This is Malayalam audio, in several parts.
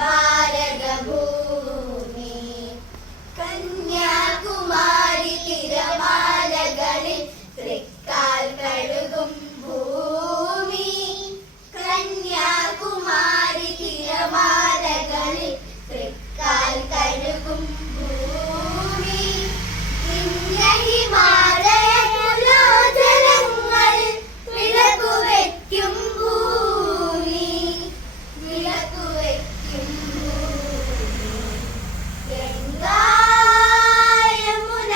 ഭാരതഭൂമി കന്യാകുമാരി തിരമാലകളിൽ തൃക്കാൽ കഴുകും ഭൂമി കന്യാകുമാരി തിരമാലകളിൽ തൃക്കാൽ കഴുകും ഭൂമി ഹിമാലയ ജലങ്ങളിൽ വിളക്കുവെക്കും ഭൂമി വിളക്കുവെക്കും ഭൂമി ഗംഗാ യമുന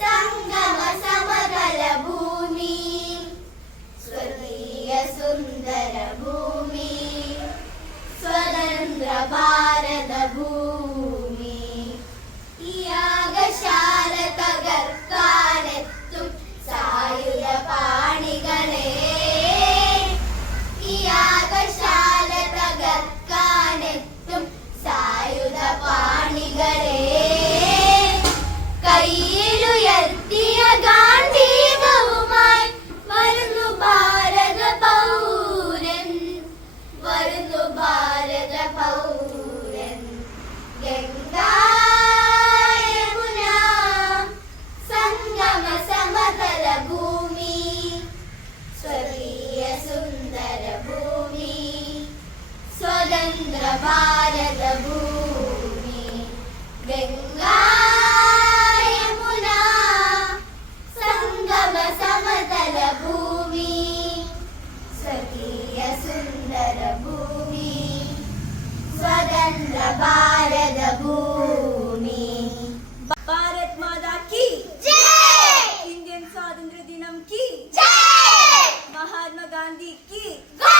സംഗമ സമതല ഭൂമി സ്വർഗീയ സുന്ദര ഭൂമി സ്വതന്ത്ര ഭാരത ഭൂമി ഈ യാഗശാല തകർക്കാനെത്തും സായുധ പാണികളെ ഈ യാഗശാല തകർക്കാനെത്തും സായുധ പാണികളെ കയ്യിലുയർത്തിയ ഗാന്ധീവവുമായി വരുന്നു ഭാരത പൗരൻ വരുന്നു ഭാരത പൗരൻ ഗംഗാ യമുന സംഗമ സമതല ഭൂമി സ്വർഗീയ സുന്ദര ഭൂമി സ്വതന്ത്ര ഭാരത ഭൂമി ഗംഗാ യമുന സംഗമ സമതല ഭൂമി സ്വർഗീയ സുന്ദര ഭൂമി സ്വതന്ത്ര ഭാരത ഭൂമി भारत माता की जय इंडियन स्वातंत्र दिनम की जय महात्मा गांधी की जय